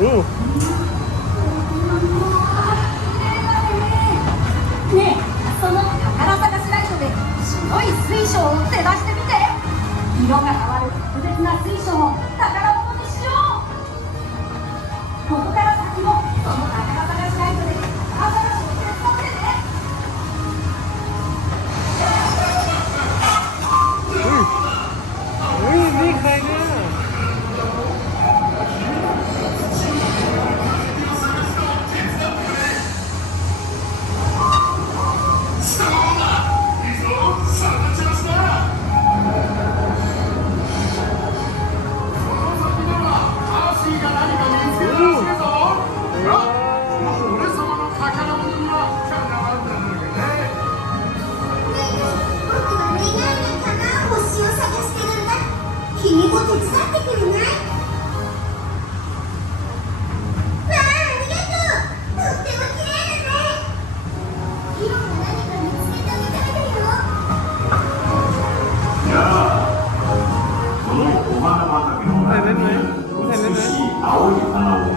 ねえ、その宝探しライトで白い水晶を照らしてみて。色が変わる特別な水晶を宝物にしよう。ここから先もその宝探しライトで宝探しを手伝ってね。นี่ใครเนี่ย君も手伝ってくれない？わあ、ありがとう。とっても綺麗だね。ヒロが何か見つけたみたいだよ。やあ、このお花畑の中に美しい青い花を